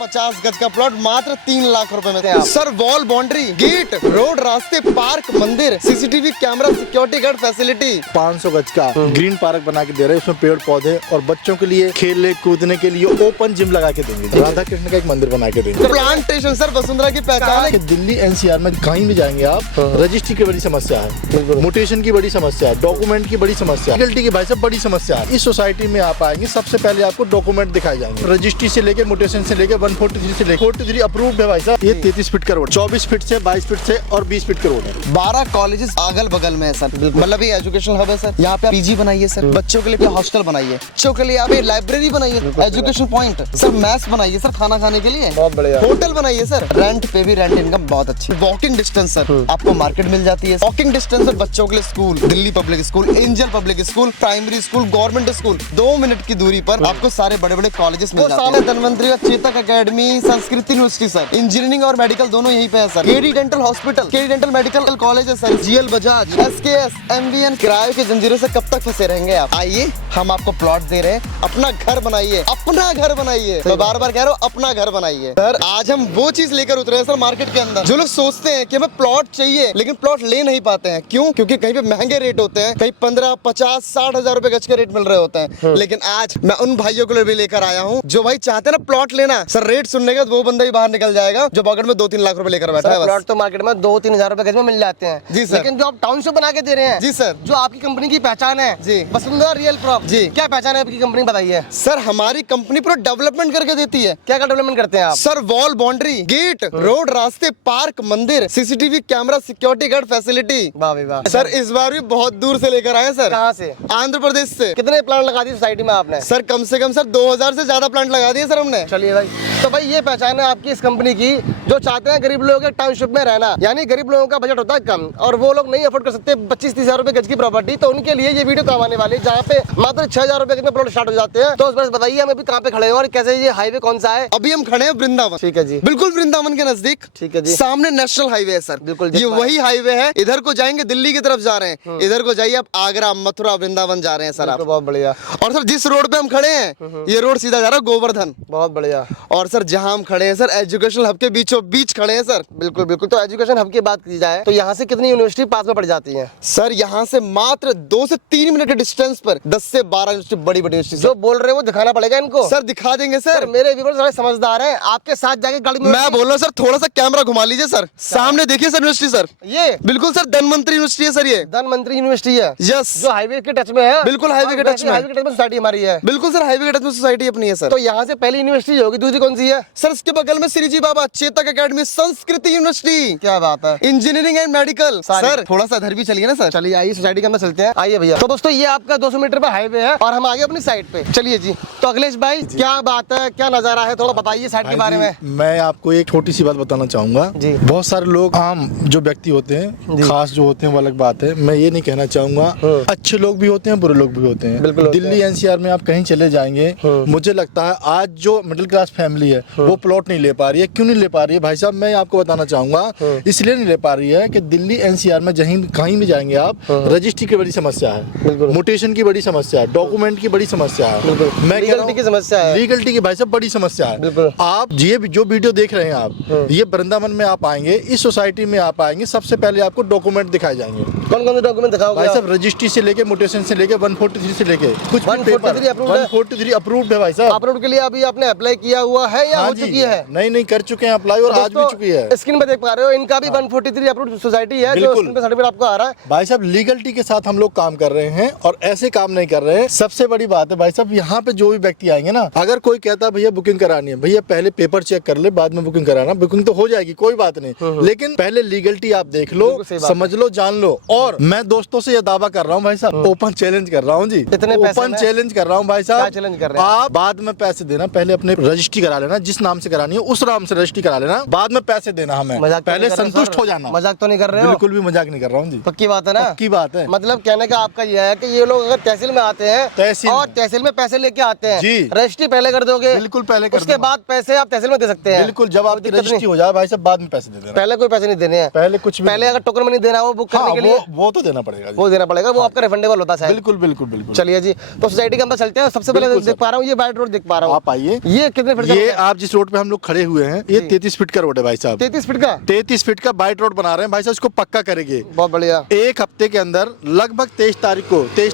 50 गज का प्लॉट मात्र 3 लाख रुपए में। Sir wall boundary, gate, road, रास्ते, पार्क, मंदिर, CCTV camera, security guard facility. 500 गज का ग्रीन पार्क बना के दे रहे हैं। उसमें पेड़ पौधे और बच्चों के लिए खेलने कूदने के लिए ओपन जिम लगा के देंगे। राधा कृष्ण का एक मंदिर बना के देंगे। प्लांटेशन सर वसुंधरा की पहचान है। दिल्ली एनसीआर में कहीं भी जाएंगे आप, रजिस्ट्री की बड़ी समस्या है, म्यूटेशन की बड़ी समस्या है, डॉक्यूमेंट की बड़ी समस्या है, लीगलिटी की भाई साहब बड़ी समस्या है। इस सोसाइटी में आप आएंगे, सबसे पहले आपको डॉक्यूमेंट दिखाए जाएंगे, रजिस्ट्री से लेके म्यूटेशन से लेके 143 से लेके 43 अप्रूव्ड है भाई साहब। ये 33 फीट का रोड, 24 फीट से 22 फीट से और 20 फीट का रोड है। 12 कॉलेजेस अगल बगल में है सर। मतलब ये एजुकेशन हब है सर। यहाँ पे पीजी बनाइए सर, बच्चों के लिए हॉस्टल बनाइए, बच्चों के लिए यहाँ पे लाइब्रेरी बनाइए, एजुकेशन पॉइंट सर, मैथ्स बनाइए सर, खाना खाने के लिए बहुत बढ़िया होटल बनाइए सर। रेंट पे भी रेंट इनकम बहुत अच्छी। वॉकिंग डिस्टेंस सर, आपको मार्केट मिल जाती है। वॉकिंग डिस्टेंस सर, बच्चों के लिए school, Delhi public school, angel public school, primary school, government school, 2 minute की दूरी पर आपको सारे बड़े बड़े कॉलेजेस मिल जाते हैं। धनवंतरी का Chetak academy, Sanskrit university sir, engineering और मेडिकल दोनों यहीं पे है sir. KD dental hospital, KD dental medical college है sir. GL Bajaj, SKS, MVN. किराए की जंजीरों से कब तक फंसे रहेंगे आप? आइए, हम आपको प्लॉट दे रहे हैं, अपना घर बनाइए, अपना घर बनाइए। मैं बार बार कह रहा हूँ, अपना घर बनाइए सर। आज हम वो चीज लेकर उतरे हैं सर मार्केट के अंदर। जो लोग सोचते हैं कि हमें प्लॉट चाहिए लेकिन प्लॉट ले नहीं पाते हैं, क्यों? क्योंकि कहीं पे महंगे रेट होते हैं, कहीं 15, 50, 60 हजार रुपए गज के रेट मिल रहे होते हैं। लेकिन आज मैं उन भाइयों को भी लेकर आया हूँ जो भाई चाहते हैं ना प्लॉट लेना। सर रेट सुनने का वो बंदा ही बाहर निकल जाएगा जो पॉकेट में 2-3 लाख रुपए लेकर बैठा है। प्लॉट तो मार्केट में 2-3 हजार रुपए गज में मिल जाते हैं जी सर। लेकिन जो आप टाउनशिप बना के दे रहे हैं जी सर, जो आपकी कंपनी की पहचान है जी, वसुंधरा रियल प्रॉप जी, क्या पहचान है आपकी कंपनी बताइए सर। हमारी कंपनी पूरा डेवलपमेंट करके देती है। क्या डेवलपमेंट करते हैं आप? Sir wall boundary, gate, road, रास्ते, पार्क, मंदिर, CCTV camera, security guard facility. वाह भाई वाह। सर इस बार भी बहुत दूर से लेकर आए सर। कहाँ से? आंध्र प्रदेश से। कितने प्लांट लगा दिए सोसाइटी में आपने? सर कम से कम सर 2000 से ज्यादा प्लांट लगा दिए सर हमने। चलिए भाई, तो भाई ये पहचान है आपकी इस कंपनी की जो चाहते हैं गरीब लोगों के टाउनशिप में रहना। यानी गरीब लोगों का बजट होता है कम और वो लोग नहीं अफोर्ड कर सकते 25-30 हजार रुपए गज की प्रॉपर्टी, तो उनके लिए ये वीडियो काम आने वाली है जहाँ पे मात्र 6000 रुपए में प्लॉट स्टार्ट हो जाते हैं। तो बस बताइए हम अभी कहाँ पे खड़े हैं और कैसे ये हाईवे कौन सा है? अभी हम खड़े हैं वृंदावन। ठीक है जी, बिल्कुल वृंदावन के नजदीक। ठीक है जी, सामने नेशनल हाईवे है सर। बिल्कुल ये वही हाईवे है। इधर को जाएंगे दिल्ली की तरफ जा रहे हैं, इधर को जाइए आप आगरा, मथुरा, वृंदावन जा रहे हैं सर आप। बहुत बढ़िया। और सर जिस रोड पे हम खड़े हैं ये रोड सीधा जा रहा है गोवर्धन। बहुत बढ़िया। और सर जहां हम खड़े हैं सर एजुकेशन हब के बीचों बीच खड़े हैं सर। बिल्कुल बिल्कुल। तो एजुकेशन हब की बात की जाए तो यहाँ से कितनी यूनिवर्सिटी पास में पड़ जाती है? सर यहाँ से मात्र 2 से 3 मिनट के डिस्टेंस पर 10 से 12 यूनिवर्सिटी, बड़ी बड़ी यूनिवर्सिटी। जो बोल रहे हो वो दिखाना पड़ेगा इनको। सर दिखा देंगे सर। मेरे व्यूअर्स सारे समझदार हैं, आपके साथ जाके गाड़ी में मैं बोल रहा हूँ सर, थोड़ा सा कैमरा घुमा लीजिए सर। सामने देखिए सर यूनिवर्सिटी सर। ये बिल्कुल सर धनवंतरी यूनिवर्सिटी है सर। ये धनवंतरी यूनिवर्सिटी है। यस, जो हाईवे के टच में है। बिल्कुल हाईवे के टच में। हाईवे के टच में सोसाइटी हमारी है। बिल्कुल सर हाईवे के टच में सोसाइटी अपनी है सर। तो यहाँ से पहली यूनिवर्सिटी होगी, दूसरी कौन सी है? सर इसके बगल में श्री जी बाबा चेतक एकेडमी, संस्कृत यूनिवर्सिटी, क्या बात है, इंजीनियरिंग एंड मेडिकल। सर थोड़ा सा इधर भी चलिए ना सर। चलिए आइए सोसाइटी के अंदर चलते हैं। आइए भैया। तो दोस्तों ये आपका 200 मीटर पे हाईवे है और हम आगे अपनी साइड पे। चलिए जी। तो अखिलेश भाई क्या बात है, क्या नजारा है, थोड़ा बताइए साइड के बारे में। मैं आपको एक छोटी सी बात बताना चाहूंगा जी। बहुत सारे लोग आम जो व्यक्ति होते हैं, खास जो होते हैं, वो अलग बात है। मैं ये नहीं कहना चाहूंगा, अच्छे लोग भी होते हैं, बुरे लोग भी होते हैं। बिल्कुल। दिल्ली एनसीआर में आप कहीं चले जाएंगे, मुझे लगता है आज जो मिडिल क्लास फैमिली है वो प्लॉट नहीं ले पा रही है। क्यों नहीं ले पा रही है भाई साहब? मैं आपको बताना चाहूंगा, इसलिए नहीं ले पा रही है कि दिल्ली एनसीआर में कहीं भी जाएंगे आप, रजिस्ट्री की बड़ी समस्या है, म्यूटेशन की बड़ी समस्या है, डॉक्यूमेंट की बड़ी समस्या है, मैं लीगलिटी की समस्या है, लीगलिटी की भाई साहब बड़ी समस्या है। आप ये जो वीडियो देख रहे हैं आप, ये वृंदावन में आप आएंगे, इस सोसाइटी में आप आएंगे, सबसे पहले आपको डॉक्यूमेंट दिखाए जाएंगे। कौन कौन से डॉक्यूमेंट दिखाओगे भाई साहब? रजिस्ट्री से लेके म्यूटेशन से लेके 143 से लेके कुछ 143 अप्रूव्ड है भाई साहब। अप्रूव्ड के लिए अभी आपने अप्लाई किया हुआ है या हो चुकी है? नहीं कर चुके हैं अप्लाई और आज भी चुकी है। स्क्रीन पे देख पा रहे हो, इनका भी 143 अप्रूव्ड सोसाइटी है जो स्क्रीन पे सर्टिफिकेट आपको आ रहा है। भाई साहब लीगलिटी के साथ हम लोग काम कर रहे हैं और ऐसे काम नहीं कर रहे हैं। सबसे बड़ी बात है भाई साहब, यहाँ पे जो भी व्यक्ति आएंगे ना, अगर कोई कहता है भैया बुकिंग करानी है, भैया पहले पेपर चेक कर ले, बाद में बुकिंग कराना। बुकिंग तो हो जाएगी, कोई बात नहीं, लेकिन पहले लीगलिटी आप देख लो, समझ लो, जान लो। और मैं दोस्तों से ये दावा कर रहा हूँ भाई साहब, ओपन चैलेंज कर रहा हूँ जी, ओपन चैलेंज कर रहा हूँ भाई साहब। चैलेंज कर रहे हैं आप बाद में पैसे देना, पहले अपने रजिस्ट्री करा लेना, जिस नाम से करानी है उस नाम से रजिस्ट्री करा लेना, बाद में पैसे देना हमें। पहले संतुष्ट हो जाना। मजाक तो नहीं कर रहे हो? बिल्कुल भी मजाक नहीं कर रहा हूँ जी, पक्की बात है ना? पक्की बात है। मतलब कहने का आपका यह है कि ये लोग अगर तहसील में आते हैं और तहसील में पैसे लेके आते हैं जी, रजिस्ट्री पहले कर दोगे? बिल्कुल पहले कर उसके बाद पैसे आप तहसील में दे सकते हैं। बिल्कुल, जब आपकी रजिस्ट्री हो जाए भाई साहब बाद में पैसे दे देना। पहले कोई पैसे नहीं देने हैं, पहले कुछ भी पहले अगर टोकन में नहीं देना वो बुक करने के लिए वो तो देना पड़ेगा, वो देना पड़ेगा, वो आपका रिफंडेबल होता है। बिल्कुल बिल्कुल बिल्कुल। चलिए जी, तो सोसाइटी के अंदर चलते हैं। सबसे पहले देख पा रहा हूँ ये वाइट रोड देख पा रहा हूँ, आप आइए। ये कितने फीट? ये आप जिस रोड पे हम लोग खड़े हुए हैं ये 33 फीट का रोड है भाई साहब। 33 फीट का 33 फीट का बाइट रोड बना रहे हैं भाई साहब, इसको पक्का करेंगे। बहुत बढ़िया। एक हफ्ते के अंदर लगभग 23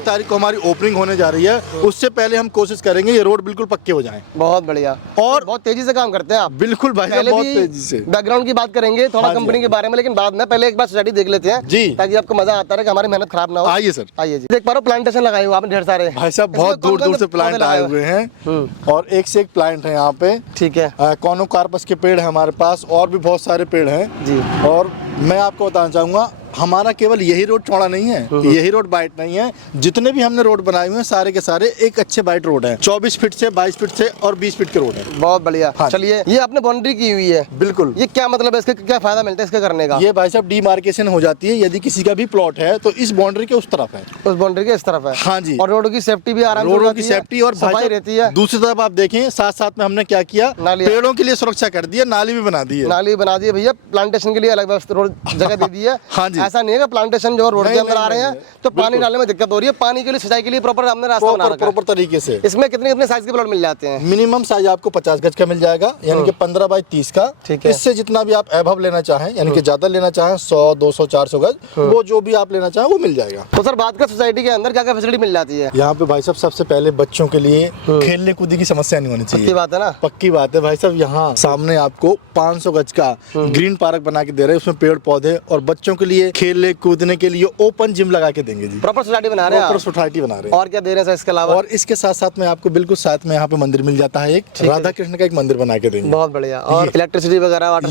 तारीख को हमारी ओपनिंग होने जा रही है। उससे पहले हम कोशिश करेंगे ये रोड बिल्कुल पक्के हो जाएं। बहुत बढ़िया। और बहुत तेजी से काम करते हैं आप। बिल्कुल भाई साहब, पहले बहुत भी तेजी से। बैकग्राउंड की बात करेंगे थोड़ा हाँ जी, कंपनी के बारे में, लेकिन बाद में पहले एक बार सोसाइटी देख लेते हैं जी, ताकि आपको मजा आता रहे कि हमारी मेहनत खराब ना हो। आइए सर। आइए जी। देख पा रहे हो प्लांटेशन लगाए हुए आपने ढेर सारे भाई साहब बहुत दूर दूर से प्लांट आए हुए हैं और एक से एक प्लांट है यहाँ पे। ठीक है। कॉर्नोकार्पस के पेड़ है हमारे पास और भी बहुत सारे पेड़ हैं जी। और मैं आपको बताना चाहूंगा हमारा केवल यही रोड चौड़ा नहीं है, यही रोड बाइट नहीं है। जितने भी हमने रोड बनाए हुए हैं सारे के सारे एक अच्छे बाइट रोड हैं। 24 फीट से 22 फीट से और 20 फीट के रोड है। बहुत बढ़िया। हाँ। चलिए ये आपने बाउंड्री की हुई है। बिल्कुल। ये क्या मतलब है, इसका क्या फायदा मिलता है इसके करने का? ये भाई साहब डीमार्केशन हो जाती है। यदि किसी का भी प्लॉट है तो इस बाउंड्री के उस तरफ है, उस बाउंड्री के इस तरफ है। हाँ जी। और रोड की सेफ्टी भी आराम से हो रोडों की जाती है, सेफ्टी और भाई सफाई साहब रहती है। दूसरी तरफ आप देखें साथ साथ में हमने क्या किया, नालियाँ। पेड़ों के लिए सुरक्षा कर दी है, नाली भी बना दी है। नाली बना दी है भैया, प्लांटेशन के लिए अलग रोड जगह दे दी है। हाँ जी। ऐसा नहीं है कि प्लांटेशन जो रोड के नहीं, अंदर आ रहे हैं नहीं, तो पानी बिल्कुल। डालने में दिक्कत हो रही है। पानी के लिए सिंचाई के लिए प्रॉपर हमने रास्ता बना रखा है। प्रॉपर तरीके से। इसमें कितने कितने साइज के प्लॉट मिल जाते हैं? मिनिमम साइज आपको 50 गज का मिल जाएगा, यानी कि 15 बाई 30 का। ठीक है। इससे जितना भी आप एभव लेना चाहें, यानी कि ज्यादा लेना चाहें 100 200 400 गज, वो जो भी आप लेना चाहें वो मिल जाएगा। तो सर बात का सोसाइटी के अंदर क्या क्या फैसिलिटी मिल जाती है? यहाँ पे भाई साहब सबसे पहले बच्चों के लिए खेलने कूदने की समस्या नहीं होनी पक्की चाहिए। बात है ना? पक्की बात है भाई साहब। यहाँ सामने आपको 500 गज का ग्रीन पार्क बना के दे रहे हैं, उसमें पेड़ पौधे और बच्चों के लिए खेलने कूदने के लिए ओपन जिम लगा के देंगे जी। प्रॉपर सोसाइटी बना रहे हैं प्रॉपर आप? सोसाइटी बना रहे हैं। और क्या दे रहे हैं सर इसके अलावा? और इसके साथ साथ में आपको बिल्कुल साथ में यहाँ पे मंदिर मिल जाता है, एक राधा कृष्ण का एक मंदिर बना के देंगे। बहुत बढ़िया। और इलेक्ट्रिसिटी वगैरह वाटर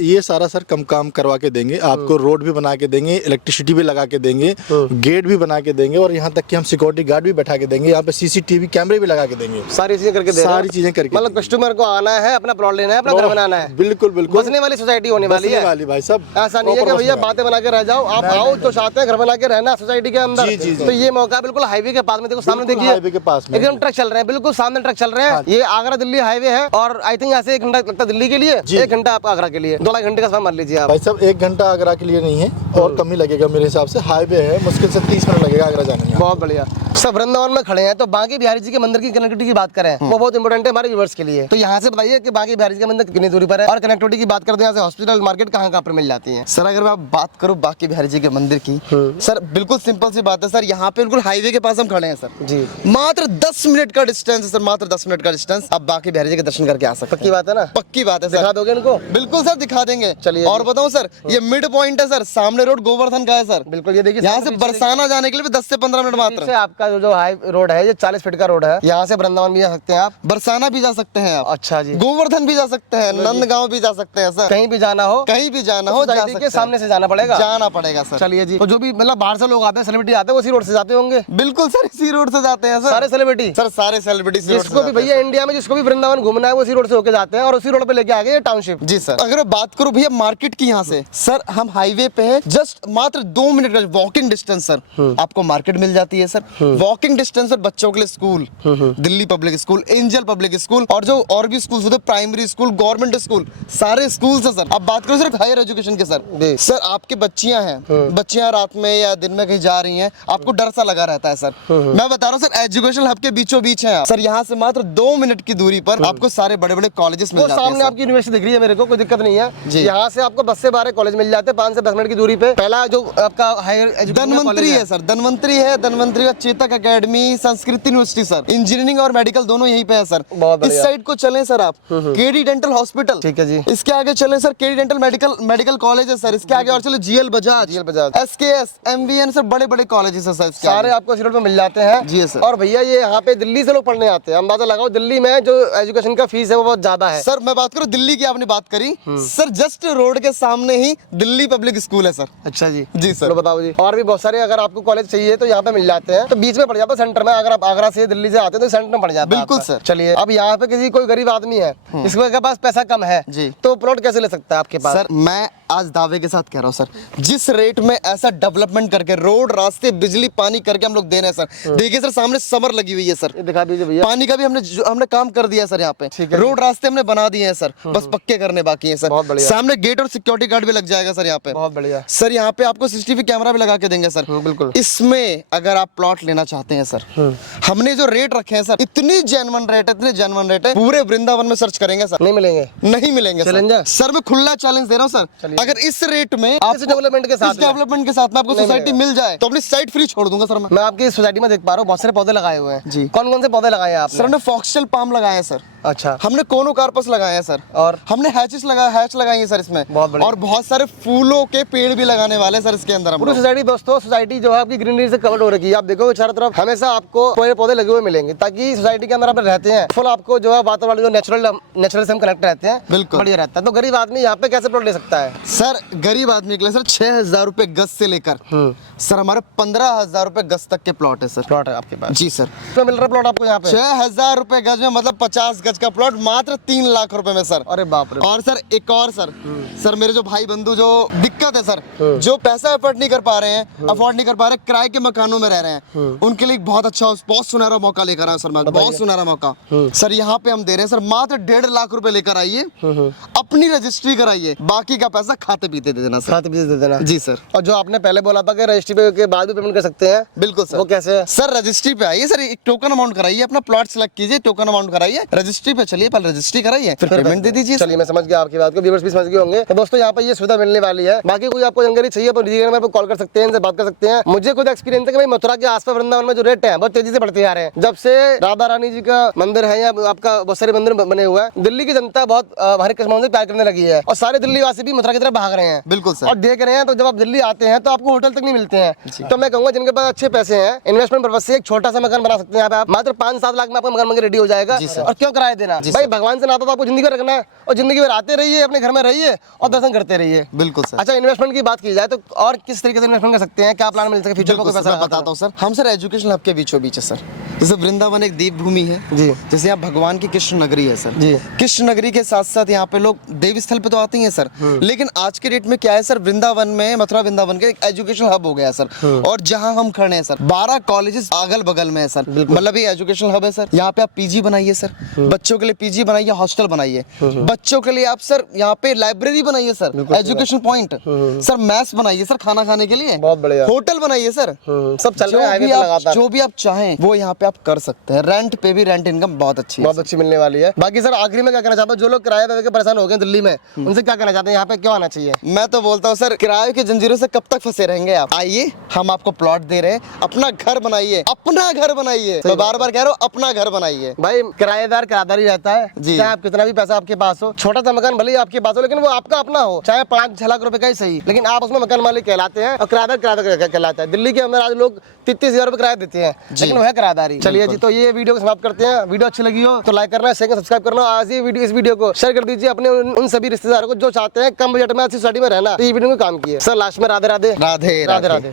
ये सारा सर कम काम करवा के देंगे आपको। रोड भी बना के देंगे, इलेक्ट्रिसिटी भी लगा के देंगे, गेट भी बना के देंगे और यहाँ तक कि हम सिक्योरिटी गार्ड भी बैठा के देंगे। यहाँ पे CCTV कैमरे भी लगा के देंगे। सारी चीजें करके दे रहे हैं। सारी चीजें करके मतलब कस्टमर को आना है, अपना प्लॉट लेना है, अपना घर बनाना है। बिल्कुल बिल्कुल। बसने वाली सोसाइटी होने वाली बसने है। वाली भाई साहब। ऐसा नहीं है कि भैया बातें बना के रह जाओ, आप आओ तो चाहते हैं घर बना के रहना सोसाइटी के अंदर। जी, जी, जी। तो ये मौका बिल्कुल हाईवे के पास में, देखो सामने देखिए हाईवे के पास में एकदम ट्रक चल रहे हैं, बिल्कुल सामने ट्रक चल रहे हैं। ये आगरा दिल्ली हाईवे है और आई थिंक यहाँ से 1 घंटा लगता है दिल्ली के लिए, 1 घंटा आप आगरा के लिए, 2 घंटे का समय मान लीजिए आप। भाई साहब 1 घंटा आगरा के लिए नहीं है और कम ही लगेगा मेरे हिसाब से। हाईवे है, मुश्किल से 30 मिनट लगेगा आगरा जाने में। बहुत बढ़िया। सब वृंदावन में खड़े हैं तो बांके बिहारी जी के मंदिर की कनेक्टिविटी की बात करें वो बहुत इंपॉर्टेंट है हमारे व्यूअर्स के लिए। तो यहाँ से बताइए कि बांके बिहारी जी का मंदिर कितनी दूरी पर है और कनेक्टिविटी की बात करते हैं यहाँ से हॉस्पिटल मार्केट कहाँ कहाँ पर मिल जाती है? सर अगर मैं बात करूँ बांके बिहारी जी के मंदिर की, सर बिल्कुल सिंपल सी बात है सर। यहाँ पे बिल्कुल हाईवे के पास हम खड़े हैं सर जी। मात्र 10 मिनट का डिस्टेंस है सर, मात्र 10 मिनट का डिस्टेंस। आप बांके बिहारी जी के दर्शन करके आ सकते हैं। पक्की बात है ना? पक्की बात है सर। दिखा दोगे इनको? बिल्कुल सर दिखा देंगे। चलिए और बताऊं सर, ये मिड पॉइंट है सर, सामने रोड गोवर्धन का है सर। बिल्कुल। ये देखिए यहाँ से बरसाना जाने के लिए 10 से 15 मिनट मात्र। आपका जो हाई रोड है ये 40 फीट का रोड है। यहाँ से वृंदावन भी जा सकते हैं आप, बरसाना भी जा सकते हैं आप, अच्छा जी, गोवर्धन भी जा सकते हैं, नंदगांव भी जा सकते हैं सर। कहीं भी जाना हो, कहीं भी जाना हो सोसाइटी के सामने से जाना पड़ेगा, जाना पड़ेगा सर। चलिए जी। तो जो भी मतलब बाहर से लोग आते हैं, सेलिब्रिटी आते हैं, वो इसी रोड से जाते होंगे? बिल्कुल सर इसी रोड से जाते हैं सर। सारे सेलिब्रिटी सर सारे सेलिब्रिटी जिसको भी भैया इंडिया में जिसको भी वृंदावन घूमना है वो उसी रोड से होके जाते हैं और उसी रोड पे लेके आ गए टाउनशिप। जी सर। अगर मैं बात करूं भैया मार्केट की, यहाँ से सर हम हाईवे पे हैं, जस्ट मात्र 2 मिनट का वॉकिंग डिस्टेंस सर आपको मार्केट मिल जाती है सर। वॉकिंग डिस्टेंस पर बच्चों के लिए school, Delhi public school, angel public school और जो और भी स्कूल होते प्राइमरी स्कूल, गवर्नमेंट स्कूल, सारे स्कूल है सर। अब बात करो सिर्फ हायर एजुकेशन के सर, सर आपके बच्चियां हैं, बच्चियां रात में या दिन में कहीं जा रही हैं, आपको डर सा लगा रहता है सर। मैं बता रहा हूँ सर, एजुकेशन हब के बीचों बीच है सर। यहाँ से मात्र 2 मिनट की दूरी पर आपको सारे बड़े बड़े कॉलेजेस मिल जाते हैं। सामने आपकी यूनिवर्सिटी दिख रही है मेरे को, कोई दिक्कत नहीं है। यहाँ से आपको 10 से 12 कॉलेज मिल जाते हैं 5 से 10 मिनट की दूरी पे। पहला जो आपका हायर एजुकेशन धनवंतरी है सर, धनवंतरी है, धनवंतरी का Chetak academy, Sanskrit university sir, engineering और मेडिकल दोनों यहीं पे है सर। इस साइड को चलें सर आप, केडी डेंटल हॉस्पिटल, ठीक है जी। इसके आगे चलें sir KD dental medical college है सर। इसके आगे और चले GL Bajaj, SKS, MVN sir, बड़े बड़े कॉलेज है सर। सारे आपको इस रोड पे मिल जाते हैं जी सर। और भैया ये यहाँ पे दिल्ली से लोग पढ़ने आते हैं, अंदाजा लगाओ दिल्ली में जो एजुकेशन का फीस है वो बहुत ज्यादा है सर। मैं बात करूँ दिल्ली की, आपने बात करी सर, जस्ट रोड के सामने ही दिल्ली पब्लिक स्कूल है सर। अच्छा जी। जी सर। चलो बताओ जी। और भी बहुत सारे अगर आपको कॉलेज चाहिए तो यहाँ पे मिल जाते हैं, तो बीच में पड़ जाता है सेंटर में। अगर आप आगरा से दिल्ली से आते हैं तो सेंटर में पड़ जाता है। बिल्कुल सर। चलिए, अब यहाँ पे किसी कोई गरीब आदमी है जिसके पास पैसा कम है जी, तो प्लॉट कैसे ले सकता है आपके पास? सर मैं आज दावे के साथ कह रहा हूँ सर, जिस रेट में ऐसा डेवलपमेंट करके रोड, रास्ते, बिजली, पानी करके हम लोग दे रहे हैं सर। देखिए सर, सामने समर लगी हुई है सर, ये दिखा दीजिए भैया। पानी का भी हमने काम कर दिया है सर। यहाँ पे रोड रास्ते हमने बना दिए हैं सर, बस पक्के करने बाकी हैं सर। बहुत बढ़िया। सामने गेट और सिक्योरिटी गार्ड भी लग जाएगा सर यहाँ पे। बहुत बढ़िया सर यहाँ पे आपको सीसीटीवी कैमरा भी लगा के देंगे सर। बिल्कुल। इसमें अगर आप प्लॉट लेना चाहते हैं सर, हमने जो रेट रखे हैं सर, इतनी जेन्युइन रेट है, इतने जेन्युइन रेट है, पूरे वृंदावन में सर्च करेंगे सर, नहीं मिलेंगे, नहीं मिलेंगे चैलेंजर सर। मैं खुला चैलेंज दे रहा हूँ सर, अगर इस रेट में आप डेवलपमेंट के साथ डेवलपमेंट के साथ में आपको सोसाइटी मिल जाए तो अपनी साइट फ्री छोड़ दूंगा सर। मैं आपकी सोसाइटी में देख पा रहा हूँ बहुत सारे पौधे लगाए हुए हैं जी। कौन कौन से पौधे लगाए हैं आपने? सर हमने फॉक्सटेल पाम लगाए हैं सर, अच्छा, हमने कोनोकार्पस लगाए हैं सर, और हमने हैच लगाई है सर इसमें, बहुत बढ़िया। और बहुत सारे फूलों के पेड़ भी लगाने वाले सर इसके अंदर हम पूरी लोग। सोसाइटी दोस्तों, सोसाइटी जो है आपकी ग्रीनरी से कवर हो रखी है। आप देखो चारों तरफ हमेशा आपको पेड़ पौधे लगे हुए मिलेंगे, ताकि सोसाइटी के अंदर आप रहते हैं फुल आपको जो है वातावरण जो नेचुरल से हम कनेक्ट रहते हैं, बिल्कुल बढ़िया रहता है। तो गरीब आदमी यहाँ पे कैसे प्लॉट ले सकता है? सर गरीब आदमी के लिए सर 6,000 रुपए गज से लेकर सर हमारे 15,000 रुपए गज तक के प्लॉट है सर। प्लॉट है आपके पास जी सर। तो मिल रहा है प्लॉट आपको यहाँ पे 6,000 रुपए गज में, मतलब 50 गज का प्लॉट मात्र 3 लाख रुपए में सर। अरे बाप रे। और सर एक और सर मेरे जो भाई बंधु जो दिक्कत है सर, जो पैसा अफोर्ड नहीं कर पा रहे हैं, किराए के मकानों में रह रहे हैं, उनके लिए बहुत अच्छा, बहुत सुनहरा मौका लेकर आया सर मैं, बहुत सुनहरा मौका सर। यहाँ पे हम दे रहे हैं सर मात्र 1.5 लाख रुपए लेकर आइए, अपनी रजिस्ट्री कराइए, बाकी का पैसा खाते पीते दे देना सर। खाते पीते दे देना जी सर। और जो आपने पहले बोला था कि रजिस्ट्री के बाद भी पेमेंट कर सकते हैं, बिल्कुल सर। वो कैसे है? सर रजिस्ट्री पे आइए सर, एक टोकन अमाउंट कराइए, अपना प्लॉट सेलेक्ट कीजिए, टोकन अमाउंट कराइए, रजिस्ट्री पे चलिए, पहले रजिस्ट्री कराइए, फिर पेमेंट दे दीजिए। चलिए मैं समझ गया आपकी बात को, व्यूअर्स भी समझ गए होंगे। तो दोस्तों यहाँ पे ये सुविधा मिलने वाली है। बाकी कोई आपको जानकारी चाहिए तो निजी नंबर पर कॉल कर सकते हैं, इनसे बात कर सकते हैं। मुझे खुद एक्सपीरियंस है कि भाई मथुरा के आसपास वृंदावन में जो रेट है बहुत तेजी से बढ़ते आ रहे हैं। जब से राधा रानी जी का मंदिर है या आपका बहुत सारे मंदिर बने हुए हैं, दिल्ली की जनता बहुत हमारे कस्टमरों से प्यार करने लगी है, और सारे दिल्ली वासी भी मथुरा की तरफ भाग रहे हैं। बिल्कुल सर। और देख रहे हैं तो जब आप दिल्ली आते हैं तो आपको होटल तक नहीं मिलते हैं। तो मैं कहूँगा जिनके पास अच्छे पैसे हैं, इन्वेस्टमेंट पर्पज से एक छोटा सा मकान बना सकते हैं यहाँ पे आप। मात्र 5-7 लाख में आपका मकान बनकर रेडी हो जाएगा। और क्यों किराया देना भाई, भगवान से नाता तो आपको जिंदगी में रखना है, और जिंदगी भर आते रहिए, अपने घर में रहिए और दर्शन करते रहिए। बिल्कुल सर। अच्छा, इन्वेस्टमेंट की बात की जाए तो और किस तरीके से इन्वेस्टमेंट कर सकते हैं, क्या प्लान मिल सकता है फ्यूचर में? कोई पैसा बताता हूँ सर। हम सर एजुकेशन हब के बीचों बीच है सर। जैसे वृंदावन एक दीप भूमि है जी, जैसे यहाँ भगवान की कृष्ण नगरी है सर जी। कृष्ण नगरी के साथ साथ यहाँ पे लोग देवी स्थल पे तो आते ही हैं सर, लेकिन आज के डेट में क्या है सर, वृंदावन में, मथुरा वृंदावन के एक एजुकेशन हब हो गया सर। और जहाँ हम खड़े हैं सर 12 कॉलेजेस अगल बगल में है सर, मतलब ये एजुकेशन हब है सर। यहाँ पे आप पीजी बनाइए सर, बच्चों के लिए पीजी बनाइए, हॉस्टल बनाइए, बच्चों के लिए आप सर यहाँ पे लाइब्रेरी बनाइए sir, education point sir, mess बनाइए सर खाना खाने के लिए, बहुत बढ़िया, होटल बनाइए सर, सब चल रहा है लगातार। जो भी आप चाहें वो यहाँ पे आप कर सकते हैं। रेंट पे भी रेंट इनकम बहुत अच्छी है, बहुत अच्छी मिलने वाली है। बाकी सर आखिरी में क्या कहना चाहता हूँ, जो लोग किराए पे परेशान हो गए दिल्ली में, उनसे क्या कहना चाहते हैं, यहाँ पे क्यों आना चाहिए? मैं तो बोलता हूँ सर, किराए की जंजीरों से कब तक फंसे रहेंगे आप? आइए, हम आपको प्लॉट दे रहे हैं, अपना घर बनाइए, अपना घर बनाइए। मैं बार बार कह रहा हूँ, अपना घर बनाइए भाई। किराएदार किराएदार ही रहता है, चाहे आप कितना भी पैसा आपके पास हो, छोटा सा मकान भले ही आपके पास हो, लेकिन वो आपका अपना हो, चाहे 5-6 लाख रुपए का ही सही, लेकिन आप उसमें मकान मालिक कहलाते हैं और किराएदार किराएदार कहलाता है। दिल्ली के अंदर आज लोग 33,000 रुपए किराया देते हैं, लेकिन वह किराएदारी। चलिए जी, तो ये वीडियो को समाप्त करते हैं। वीडियो अच्छी लगी हो तो लाइक करना, शेयर सब्सक्राइब करना। आज ही इस वीडियो को शेयर कर दीजिए अपने उन सभी रिश्तेदारों को जो चाहते हैं कम बजट में अच्छी सोसाइटी में रहना। तो ये वीडियो में काम किए सर। लास्ट में राधे राधे राधे राधे राधे।